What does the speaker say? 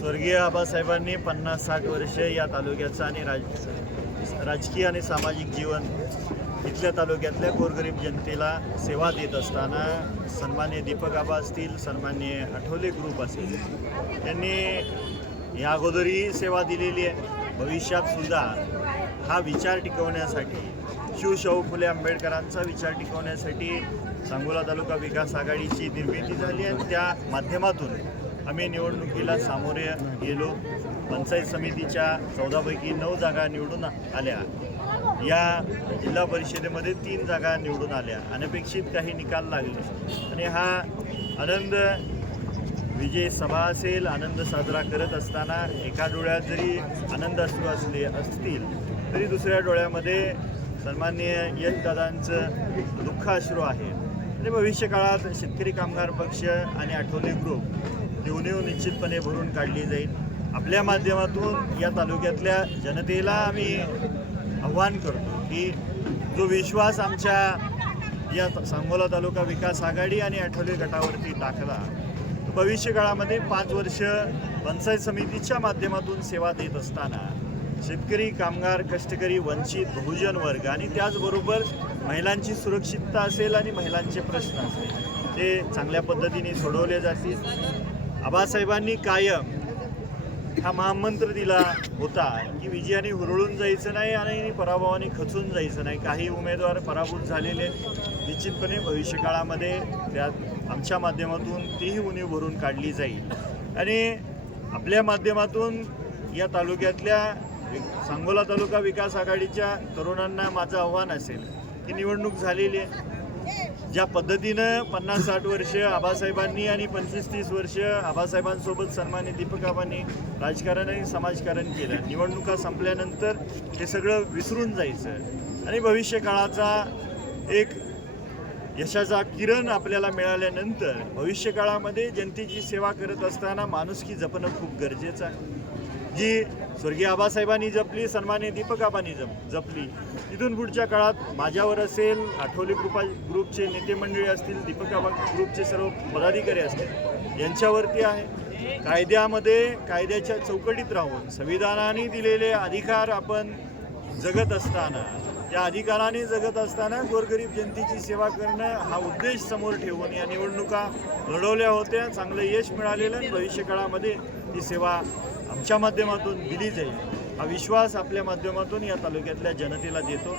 स्वर्गीय आबासाहेबांनी 50-60 वर्ष या तालुक्याचं आणि राजकीय आणि सामाजिक जीवन इथल्या तालुक्यातल्या गोरगरीब जनतेला सेवा देत असताना सन्मान्य दीपक आबा असतील, सन्मान्य आठवले ग्रुप असेल, त्यांनी या अगोदरही सेवा दिलेली आहे. भविष्यात सुद्धा हा विचार टिकवण्यासाठी, शिवशाहू फुले आंबेडकरांचा विचार टिकवण्यासाठी सांगोला तालुका विकास आघाडीची निर्मिती झाली आणि त्या माध्यमातून आम्ही निवडणुकीला सामोरे गेलो. पंचायत समितीच्या 14 पैकी 9 जागा निवडून आल्या. या जिल्हा परिषदेमध्ये 3 जागा निवडून आल्या. अनपेक्षित काही निकाल लागले आणि हा आनंद विजय सभा असेल, आनंद साजरा करत असताना एका डोळ्यात जरी आनंद अश्रू असतील तरी दुसऱ्या डोळ्यामध्ये सन्माननीय यशदादांचं दुःख अश्रू आहे. आणि भविष्य काळात शेतकरी कामगार पक्ष आणि आठवले ग्रुप ही उणीव निश्चितपणे भरून काढली जाईल. आपल्या माध्यमातून या तालुक्यातल्या जनतेला आम्ही आव्हान करतो की जो विश्वास आमच्या या सांगोला तालुका विकास आघाडी आणि आठवले गटावरती टाकला, भविष्य काळामध्ये 5 वर्ष पंचायत समितीच्या माध्यमातून सेवा देत असताना शेतकरी, कामगार, कष्टकरी, वंचित, बहुजन वर्ग आणि त्याचबरोबर महिलांची सुरक्षितता असेल आणि महिलांचे प्रश्न असेल ते चांगल्या पद्धतीने सोडवले जातील. आबासाहेबांनी कायम हा महामंत्र दिला होता की विजयाने हुरळून जायचं नाही आणि पराभवाने खचून जायचं नाही. काही उमेदवार पराभूत झालेले निश्चितपणे भविष्यकाळामध्ये त्यात आमच्या माध्यमातून तीही उणीव भरून काढली जाईल. आणि आपल्या माध्यमातून या तालुक्यातल्या सांगोला तालुका विकास आघाडीच्या तरुणांना माझं आव्हान असेल की निवडणूक झालेली आहे. ज्या पद्धतीनं 50-60 वर्ष आबासाहेबांनी आणि 25-30 वर्ष आबासाहेबांसोबत सन्मानित दीपक आबांनी राजकारण आणि समाजकारण केलं, निवडणुका संपल्यानंतर हे सगळं विसरून जायचं आणि भविष्य काळाचा एक यशाचा किरण आपल्याला मिळाल्यानंतर भविष्य काळामध्ये जनतेची सेवा करत असताना माणुसकी जपणं खूप गरजेचं आहे. जी स्वर्गीय आबासाहेबांनी जपली, सन्मान्य दीपक आबांनी जपली, तिथून पुढच्या काळात माझ्यावर असेल, आठवले ग्रुपचे नेते मंडळी असतील, दीपक आबा ग्रुपचे सर्व पदाधिकारी असतील, यांच्यावरती आहे. कायद्याच्या चौकटीत राहून संविधानाने दिलेले अधिकार आपण जगत असताना, त्या अधिकाराने जगत असताना गोरगरीब जनतेची सेवा करणं हा उद्देश समोर ठेवून या निवडणुका लढवल्या होत्या. चांगलं यश मिळालेलं आणि भविष्य काळामध्ये ही सेवा आमच्या माध्यमातून दिली जाईल हा विश्वास आपल्या माध्यमातून या तालुक्यातल्या जनतेला देतो.